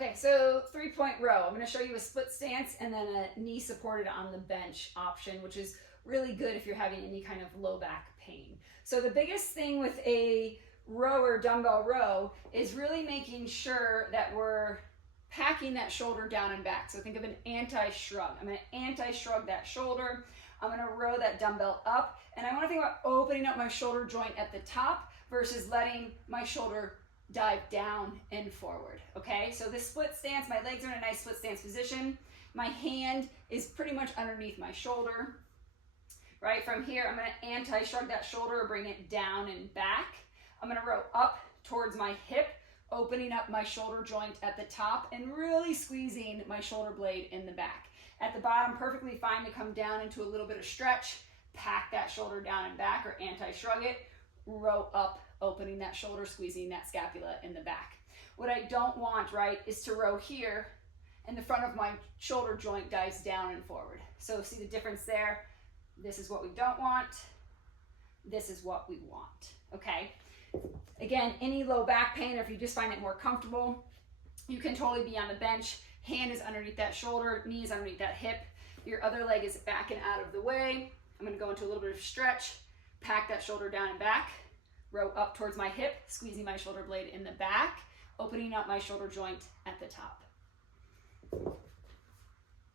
Okay, so 3-point row. I'm going to show you a split stance and then a knee supported on the bench option, which is really good if you're having any kind of low back pain. So the biggest thing with a row or dumbbell row is really making sure that we're packing that shoulder down and back. So think of an anti-shrug. I'm going to anti-shrug that shoulder. I'm going to row that dumbbell up, and I want to think about opening up my shoulder joint at the top versus letting my shoulder dive down and forward. Okay, so this split stance, my legs are in a nice split stance position. My hand is pretty much underneath my shoulder. Right, from here, I'm going to anti-shrug that shoulder, bring it down and back. I'm going to row up towards my hip, opening up my shoulder joint at the top and really squeezing my shoulder blade in the back. At the bottom, perfectly fine to come down into a little bit of stretch, pack that shoulder down and back or anti-shrug it, row up, opening that shoulder, squeezing that scapula in the back. What I don't want, right, is to row here and the front of my shoulder joint dives down and forward. So see the difference there? This is what we don't want. This is what we want, okay? Again, any low back pain, or if you just find it more comfortable, you can totally be on the bench. Hand is underneath that shoulder, knee is underneath that hip. Your other leg is back and out of the way. I'm gonna go into a little bit of stretch, pack that shoulder down and back, row up towards my hip, squeezing my shoulder blade in the back, opening up my shoulder joint at the top.